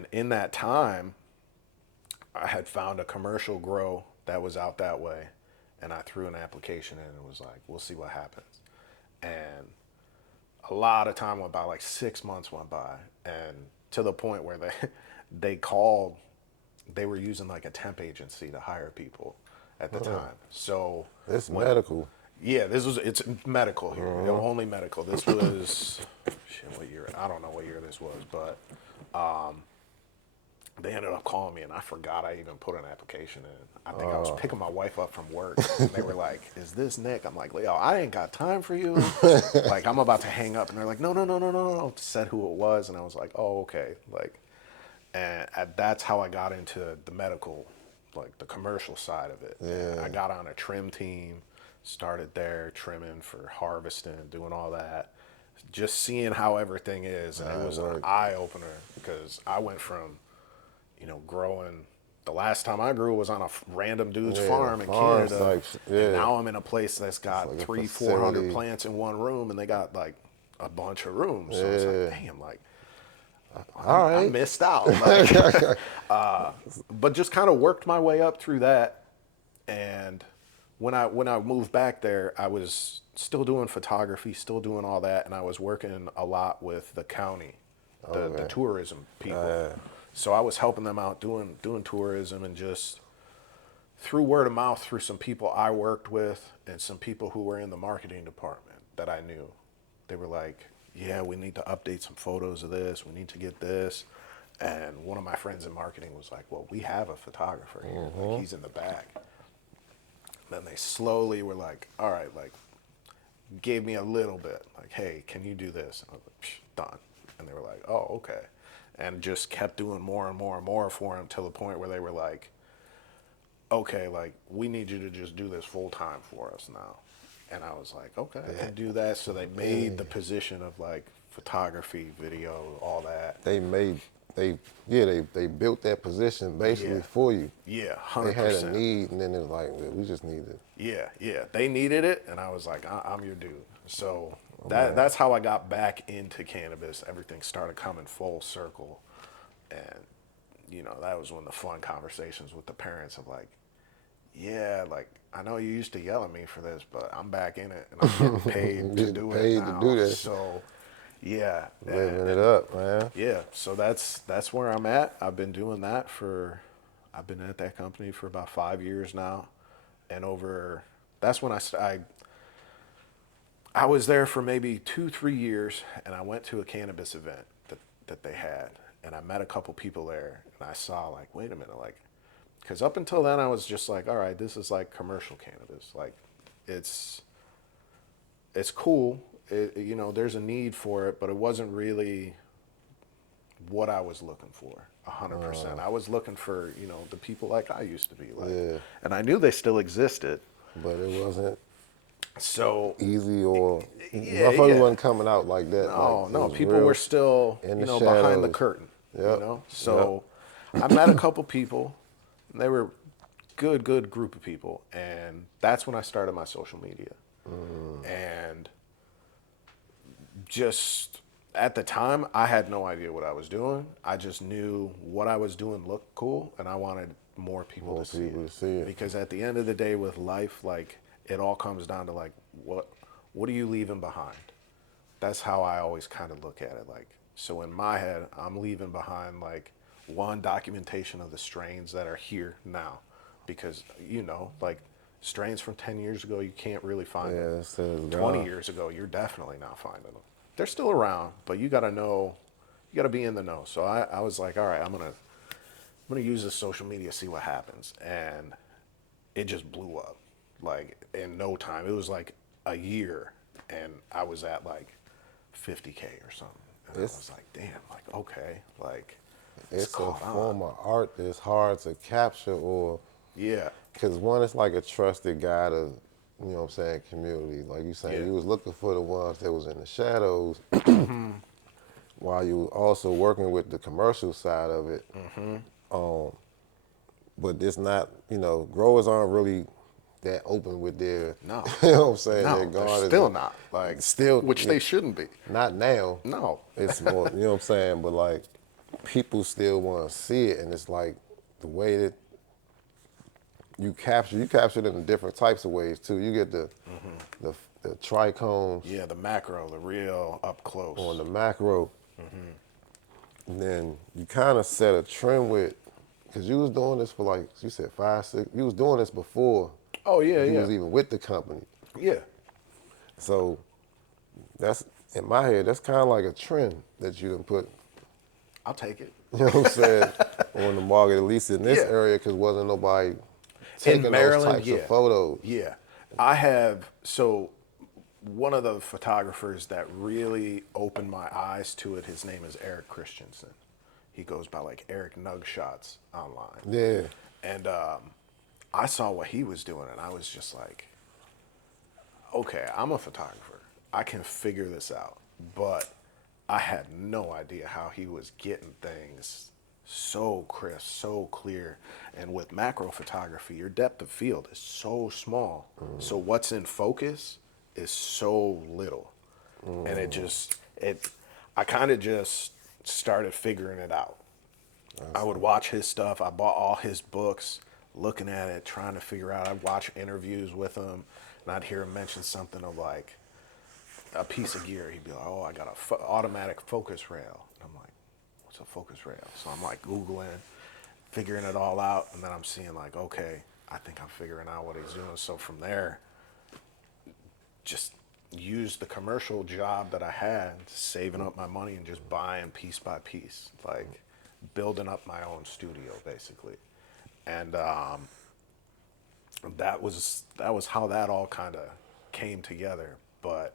And in that time, I had found a commercial grow that was out that way, and I threw an application in and was like, we'll see what happens. And a lot of time went by, like 6 months went by, and to the point where they called, they were using like a temp agency to hire people at the time. So It's when, medical. yeah, it's medical here, only medical. This was shit, what year? I don't know what year this was, but they ended up calling me, and I forgot I even put an application in. I think I was picking my wife up from work, and they were like, "Is this Nick?" I'm like, "Yo, I ain't got time for you." Like, I'm about to hang up, and they're like, "No, no, no, no, no, no." Said who it was, and I was like, "Oh, okay." Like, and that's how I got into the medical, like the commercial side of it. And I Yeah. got on a trim team, started there trimming for harvesting, doing all that, just seeing how everything is, and it How it was an work. eye opener because I went from, growing. The last time I grew was on a random dude's Yeah, farm in farm Canada, types. and Yeah. now I'm in a place that's It's got like a 400 facility. plants in one room, and they got like a bunch of rooms. So it's like, Yeah. damn, like All I right. missed out. Like, but just kind of worked my way up through that. And when I moved back there, I was still doing photography, still doing all that, and I was working a lot with the county, the Okay. tourism people. So I was helping them out doing tourism, and just through word of mouth, through some people I worked with and some people who were in the marketing department that I knew. They were like, "Yeah, we need to update some photos of this. We need to get this." And one of my friends in marketing was like, "Well, we have a photographer here. Like, he's in the back." Then they slowly were like, "All right," like gave me a little bit, like, "Hey, can you do this?" And I was like, "Psh, done." And they were like, "Oh, okay," and just kept doing more and more and more for them till the point where they were like, "Okay, like we need you to just do this full time for us now." And I was like, "Okay, I can do that." So they made the position of like photography, video, all that. They made they built that position basically Yeah, for you. yeah, They hundred had a percent. need, and then it's like, "Well, we just need it." Yeah, yeah. They needed it, and I was like, I'm your dude." So Oh man, that's how I got back into cannabis. Everything started coming full circle, and that was when the fun conversations with the parents of like, "Yeah, like I know you used to yell at me for this, but I'm back in it, and I'm getting paid to getting do it paid to now." do that, So yeah, living it and up, man. yeah, so that's where I'm at. I've been at that company for about 5 years now, and over that's when I was there for maybe 2 3 years, and I went to a cannabis event that they had, and I met a couple people there, and I saw like, wait a minute, like, because up until then I was just like, all right, this is like commercial cannabis, like it's it's cool, there's a need for it, but it wasn't really what I was looking for. 100%. I was looking for, the people like I used to be like, Yeah, and I knew they still existed. but it wasn't So, easy or yeah, motherfuckers yeah. wasn't coming out like that. Like No, it no, was people were real still, in the behind the shadows. curtain, Yep, yep. So I met a couple people, and they were good group of people, and that's when I started my social media. And just at the time, I had no idea what I was doing. I just knew what I was doing looked cool, and I wanted more people More to see it. people to see it. Because at the end of the day, with life, like it all comes down to like what are you leaving behind? That's how I always kind of look at it. Like, so in my head, I'm leaving behind like one, documentation of the strains that are here now, because like strains from 10 years ago, you can't really find them. Yeah, it says 20 gone. years ago, you're definitely not finding them. They're still around, but you got to know, you got to be in the know. So I was like, all right, I'm gonna use this social media, see what happens, and it just blew up, like in no time. It was like a year, and I was at like 50K or something, and I It's was like, damn, like okay, like it's it's a caught on. form of art that's hard to capture, or Yeah, because one, it's like a trusted guy to, you know what I'm saying, community. Like you saying, yeah, you was looking for the ones that was in the shadows while you were also working with the commercial side of it. But it's not, growers aren't really that open with their, no, you know what I'm saying, their no, they're gardeners. still not, like, Still, which they shouldn't be. not now. No, It's more, you know what I'm saying, but like, people still want to see it, and it's like the way that you capture it in different types of ways too. You get the trichomes Yeah, the macro, the real up close. on the macro, and then you kind of set a trend with, because you was doing this for like you said 5, 6. You was doing this before Oh yeah, you yeah, was even with the company. yeah. So that's in my head. That's kind of like a trend that you done put. I'll take it. You know what I'm saying, on the market, at least in this Yeah. area, because wasn't nobody In taking those Maryland, types of yeah, photos. yeah. I have so one of the photographers that really opened my eyes to it. His name is Eric Christensen. He goes by like Eric Nug Shots online. Yeah. And I saw what he was doing, and I was just like, okay, I'm a photographer. I can figure this out. But I had no idea how he was getting things so crisp, so clear. And with macro photography, your depth of field is so small. So what's in focus is so little. And I kind of just started figuring it out. I would watch his stuff. I bought all his books, looking at it, trying to figure out. I'd watch interviews with him, and I'd hear him mention something of like a piece of gear. He'd be like, "Oh, I got a automatic focus rail." And I'm like, "What's a focus rail?" So I'm like Googling, figuring it all out, and then I'm seeing like, okay, I think I'm figuring out what he's doing. So from there, just used the commercial job that I had, saving up my money and just buying piece by piece, like building up my own studio basically. And that was how that all kind of came together. But